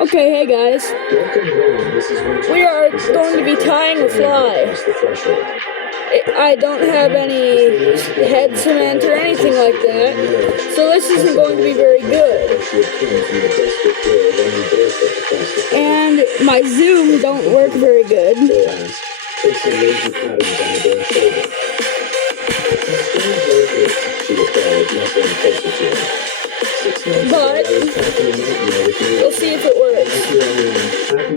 Okay, hey guys. We are going to be tying a fly. I don't have any head cement or anything like that, so this isn't going to be very good. And my zoom don't work very good. But we'll see if it works.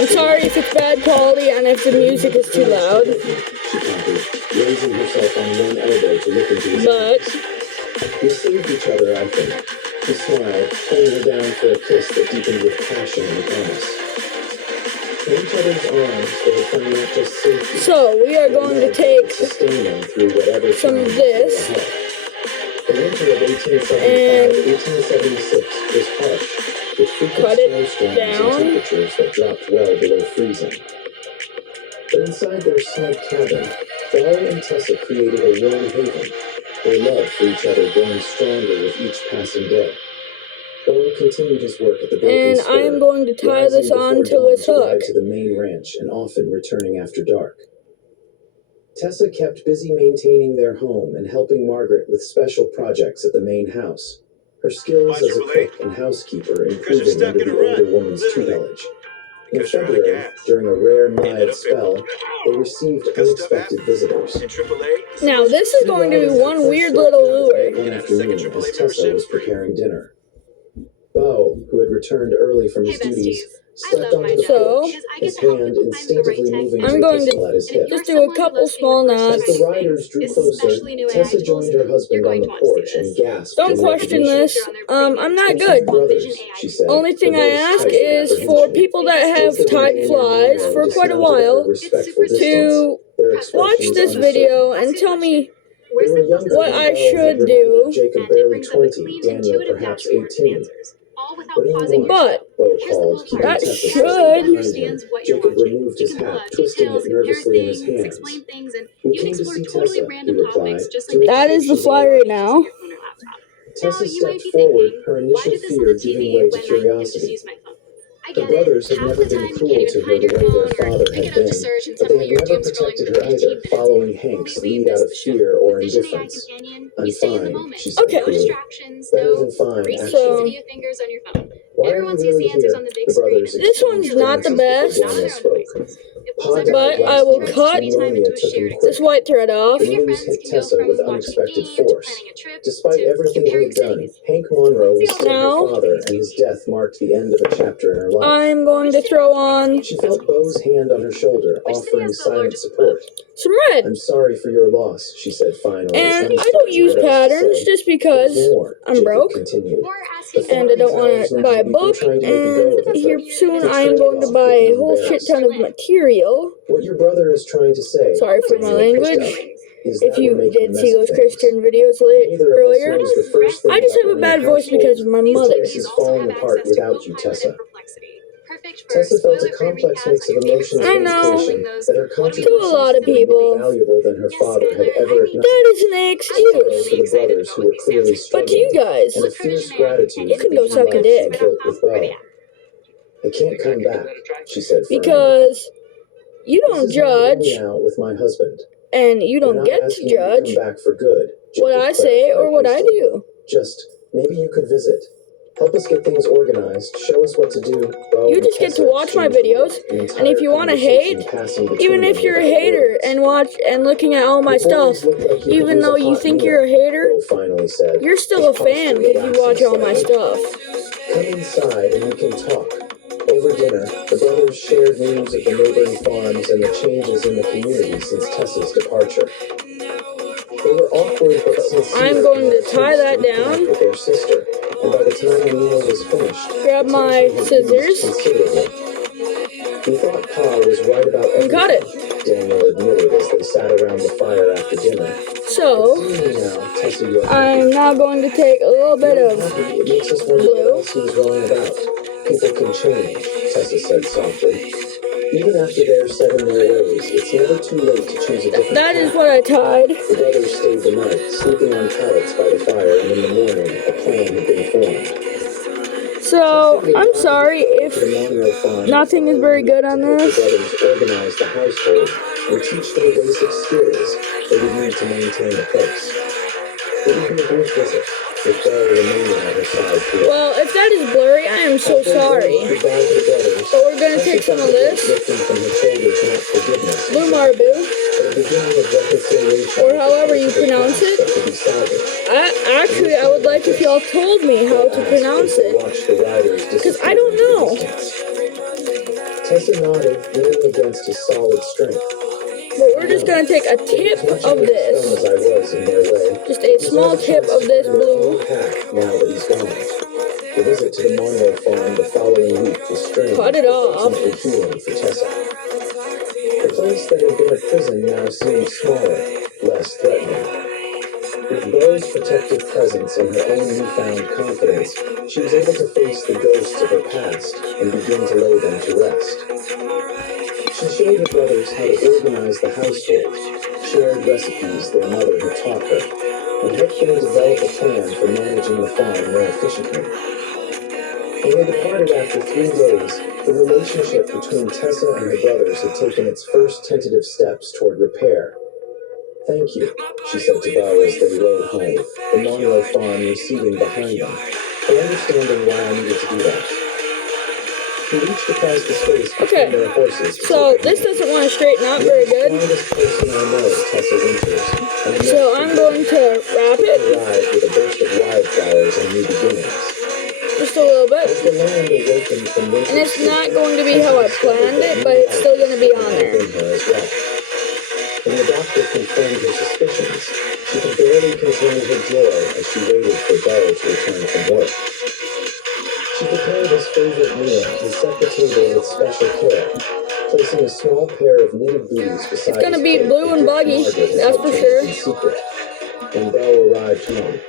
I'm sorry if it's bad quality and if the music is too loud. But we saved each other, I think. He smiled, pulling her down for a kiss that deepened with passion and promise. In each other's arms, they would find not just safety. So we are going to take some of this the winter of 1875-1876 was harsh, with frequent snowstorms and temperatures that dropped well below freezing. But inside their snug cabin, Val and Tessa created a warm haven, their love for each other growing stronger with each passing day. Bo continued his work at the and I am going to tie this on to this hook. To the main ranch and often returning after dark. Tessa kept busy maintaining their home and helping Margaret with special projects at the main house. Her skills as a cook and housekeeper improving under the older woman's tutelage. In February, during a rare mild spell, they received unexpected visitors. Now this is going to be one weird little lure. One afternoon, as Tessa was preparing dinner. Bo, who had returned early from his duties, stepped onto the porch, his hand instinctively moving I'm to going the pistol at his hip. just do a couple small As knots. the riders drew closer, Tessa joined her husband on the porch and gasped. Don't question this. I'm not good. Brothers, she said. Only thing I ask is for people that have tied flies for quite a while to watch this video and tell me what I should do. Jacob barely 20, Daniel perhaps 18. But that should. Jacob removed his hat, twisting it nervously in his hands. We came to see Tessa, he replied. That is the fly right now. Tessa stepped forward, her initial fear giving way to curiosity. The brothers had never been cruel to her the way their father had been, but they had never protected her either, following Hank's lead out of fear or indifference. I'm fine, she said coolly. Better than fine, actually. Why are you really here? The brothers This one's not the best, but I will cut this white thread off. The news hit Tessa with unexpected force. Despite everything he had done, Hank Monroe was still her father, and his death marked the end of a chapter in her life. I'm going to throw on She felt Bo's hand on her shoulder, offering silent support. some red. I'm sorry for your loss, she said finally. And I don't use patterns just because I'm broke. Continued. And I don't want to buy a book, and here soon I am going to buy a whole shit ton of material. What your brother is trying to say. Sorry for my language. If you did see those Christian videos earlier, I just have a bad voice because of my mother. This is falling apart without you, Tessa. Tessa felt a complex mix of emotions I and know. frustration that her To a lot of contributions were people, more valuable than her father had ever acknowledged. that is an To excuse. the brothers who were clearly But to you struggling, guys, and a fierce gratitude you for can go the suck a love dick. she built with Bo. I can't come back, she said firmly. Because you don't This is not judge, going out with my husband. and you I'm don't not get to asking you judge come back for good. what I say or what I do. Just maybe you could visit. Help us get things organized. Show us what to do. Bo You and just get to Tessa watch my exchanged videos, an and entire if you want to conversation hate, passing between even if them you're a without hater words. and looking at all my The boys stuff, looked like you could even use though a you hot think meal, you're a hater, Bo finally said, you're still a his fan posture because you watch relaxing all my slightly. stuff. Come inside and we can talk. Over dinner, the brothers shared news of the neighboring farms and the changes in the community since Tessa's departure. They were awkward but sincere. I'm going to tie that in their down. with their sister, and by the time the meal was finished, Grab my tension had scissors eased considerably. We thought Pa was right about and cut it. everything, Daniel admitted as they sat around the fire after dinner. So, Seeing me now, Tessa, you are I'm now going to take a little bit You're of happy. It makes us wonder what blue. else he was wrong about. People can change, Tessa said softly. Even after they're set in their ways, it's never too late to choose a different That is path. what I tied. The brothers stayed the night, sleeping on pallets by the fire, and in the morning, a plan had been formed. So, I'm sorry if nothing is very good on this. The brothers organize the household and teach them basic skills they would need to maintain the place. It would be a brief visit, with Belle remaining at her side throughout. Well, if that is blurry, I am so sorry. Goodbye to the brothers. But we're going to take some of this. Lifting from her shoulders not forgiveness, Blue Marabou, but a beginning of reconciliation, or however you pronounce it. that could be salvaged. Actually, I would like if y'all told me how to pronounce it. Because I don't know. Tessa nodded, leaning against his solid strength. But we're just going to take a tip of this. As I was in their way, Just a small tip of this blue. now that he's gone. The visit to the Monroe farm the following week was strange. Cut it off. And healing for Tessa. The place that had been a prison now seemed smaller, less threatening. With Belle's protective presence and her own newfound confidence, she was able to face the ghosts of her past and begin to lay them to rest. She showed her brothers how to organize the household, shared recipes their mother had taught her, and helped them develop a plan for managing the farm more efficiently. When they departed after 3 days, the relationship between Tessa and her brothers had taken its first tentative steps toward repair. "Thank you," she said to Belle as they rode home, the Monroe farm receding behind them, for understanding why I needed to do that. He reached across the space between their horses. So this doesn't want to straighten out very good. So I'm going to wrap it. Arrived with a burst of wildflowers and new beginnings. Just a little bit. As the land awakened from winter, And it's not going to be how I planned it, but it's still going to be on there. When the doctor confirmed her suspicions, she could barely contain her joy as she waited for Belle to return from work. She prepared his favorite meal and set the table with special care, placing a small pair of knitted booties beside It's gonna be blue and buggy, that's for sure. When Belle arrived home,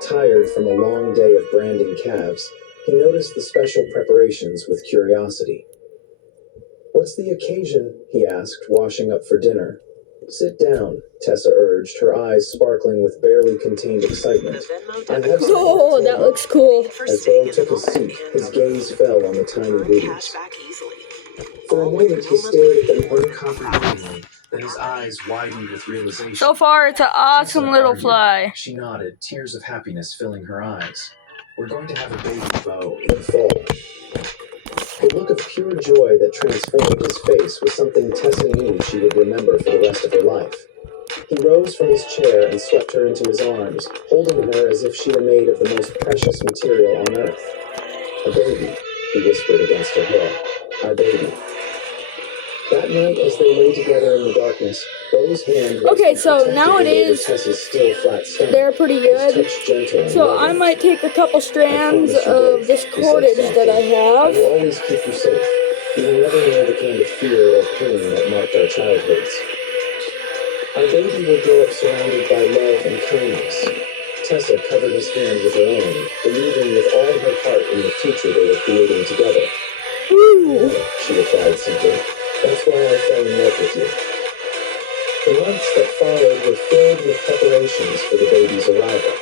tired from a long day of branding calves, he noticed the special preparations with curiosity. "What's the occasion?" he asked, washing up for dinner. "Sit down," Tessa urged, her eyes sparkling with barely contained excitement. Oh, that looks cool. As Beau took his seat, his gaze fell on the tiny booties. For a moment, he stared at them uncomprehendingly, then his eyes widened with realization. So far, it's an awesome little fly. She nodded, tears of happiness filling her eyes. "We're going to have a baby, Beau, in the fall." The look of pure joy that transformed his face was something Tessa knew she would remember for the rest of her life. He rose from his chair and swept her into his arms, holding her as if she were made of the most precious material on earth. "A baby," he whispered against her hair. "Our baby." That night, as they lay together in the darkness, Beau's hand Okay, so now it is. Tessa's still flat stomach. They're pretty good. Touch gentle and So loving. I might take a couple strands of this cordage that I "I have. will always keep you safe. You will never know the kind of fear or pain that marked our childhoods. Our baby will grow up surrounded by love and kindness." Tessa covered his hand with her own, believing with all her heart in the future they were creating together. Woo! She replied simply. "That's why I fell in love with you." The months that followed were filled with preparations for the baby's arrival.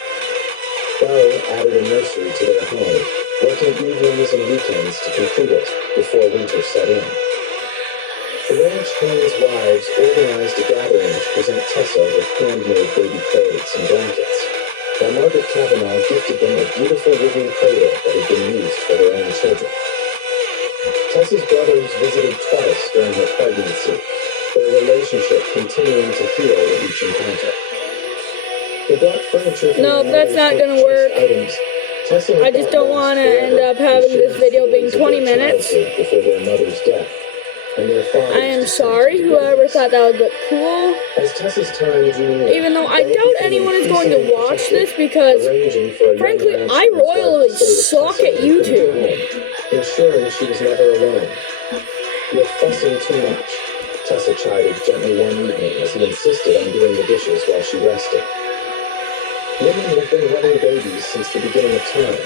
Belle added a nursery to their home, working evenings and weekends to complete it before winter set in. The ranch hands' wives organized a gathering to present Tessa with handmade baby clothes and blankets, while Margaret Kavanaugh gifted them a beautiful wooden cradle that had been used for their own children. Tessa's brothers visited twice during her pregnancy, their relationship continuing to heal with each encounter. They brought furniture from Nope, their that's not mother's gonna work. items. Tessa had I just thought don't lost want to forever end up having and this shared video being stories of 20 their minutes. childhood before their mother's death, and their father's I am descent sorry, into whoever wickedness. thought that would look cool. As Tessa's time drew near, Even though I Belle doubt became anyone is going to increasingly watch protective, this because, arranging for a young frankly, ranchman's I wife royally to stay with suck Tessa at in her YouTube. home, ensuring she was never alone. "You're fussing too much," Tessa chided gently one evening as he insisted on doing the dishes while she rested. "Women have been having babies since the beginning of time.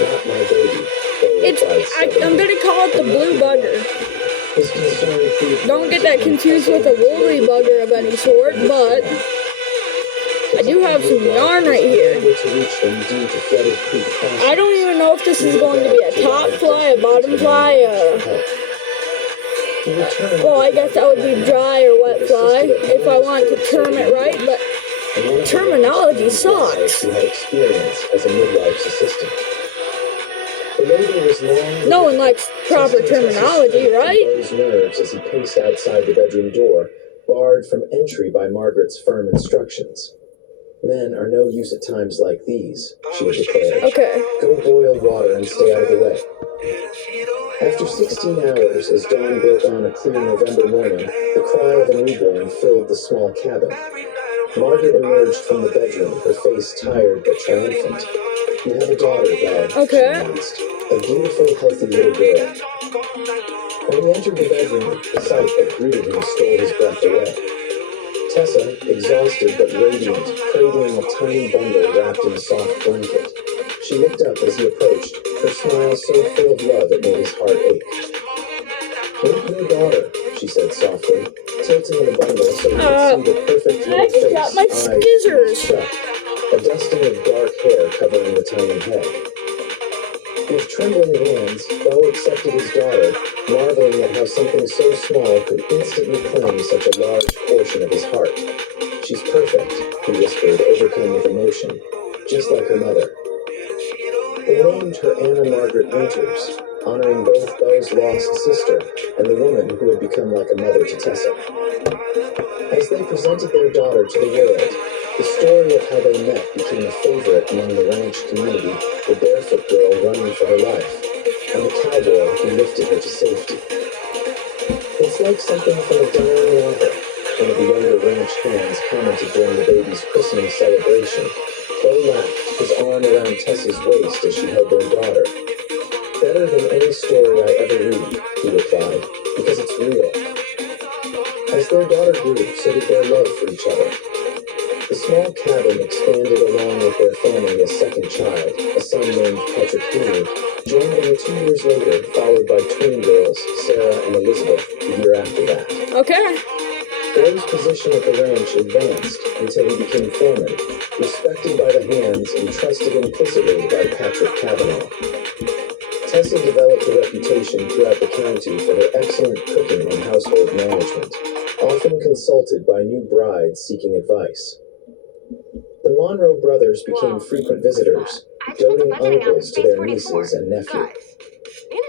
Not my baby," Beau It's, replied I'm stubbornly. going to call it the blue bugger. His concern proved Don't get that confused with a woolly bugger of any sort, but I do have some yarn right here. I don't even know if this is going to be a top fly, a bottom fly, well, I guess that would be dry or wet fly, if I want to term it right, but terminology sucks. Who had experience as a midwife's assistant. The labor was long. No one likes proper terminology, right? His nerves as he paced outside the bedroom door, barred from entry by Margaret's firm instructions. Men are no use at times like these, she had declared. Okay. Go boil water and stay out of the way. After 16 hours, as dawn broke on a clear November morning, the cry of a newborn filled the small cabin. Margaret emerged from the bedroom, her face tired but triumphant. You have a daughter, Dad, Okay. she announced. A beautiful, healthy little girl. When he entered the bedroom, the sight that greeted him stole his breath away. Tessa, exhausted but radiant, cradling a tiny bundle wrapped in a soft blanket. She looked up as he approached, her smile so full of love it made his heart ache. Meet your daughter, she said softly, tilting the bundle so he could see the perfect little I just face, got my eyes skizzers. shut, a dusting of dark hair covering the tiny head. With trembling hands, Bo accepted his daughter, marveling at how something so small could instantly claim such a large portion of his heart. She's perfect, he whispered, overcome with emotion, just like her mother. They named her Anna Margaret Winters, honoring both Bo's lost sister and the woman who had become like a mother to Tessa. As they presented their daughter to the world, the story of how they met became a favorite among the ranch community, the barefoot girl running for her life, and the cowboy who lifted her to safety. It's like something from a dying novel, one of the younger ranch hands commented during the baby's christening celebration. Bo laughed, his arm around Tessa's waist as she held their daughter. Better than any story I ever read, he replied, because it's real. As their daughter grew, so did their love for each other. The small cabin expanded along with their family a second child, a son named Patrick Henry, joined them 2 years later, followed by twin girls, Sarah and Elizabeth, the year after that. Okay. Bo's position at the ranch advanced until he became foreman, respected by the hands and trusted implicitly by Patrick Cavanaugh. Tessa developed a reputation throughout the county for her excellent cooking and household management, often consulted by new brides seeking advice. The Monroe brothers became frequent visitors, doting uncles to their nieces and nephew.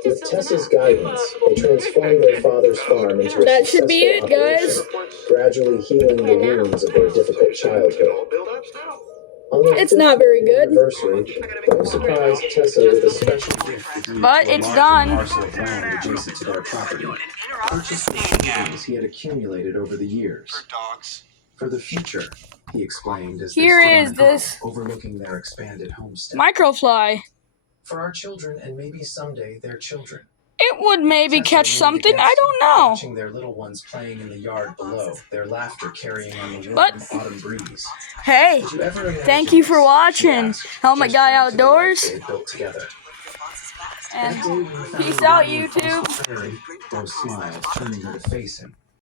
With Tessa's guidance, they transformed their father's farm into a That should be it, successful guys. operation, gradually healing the wounds of their difficult childhood. On their It's not very good. anniversary, Bo surprised Tessa with a special gift to But a it's large done. parcel of land adjacent to their property, purchased the savings he had accumulated over the years. For the future, he explained as Here they is stood on a hill this overlooking their expanded homestead. microfly. For our children and maybe someday their children. It would maybe Tessa catch leaned something, I against don't him, know. watching their little ones playing in the yard below, their laughter carrying on the warm But autumn breeze. hey, Did you ever imagine thank you for this? She watching asked, Helmet Guy gesturing to the life Outdoors. they had built together. And That day when he found peace her out, riding across YouTube. the prairie, Bo smiled, turning her to face him.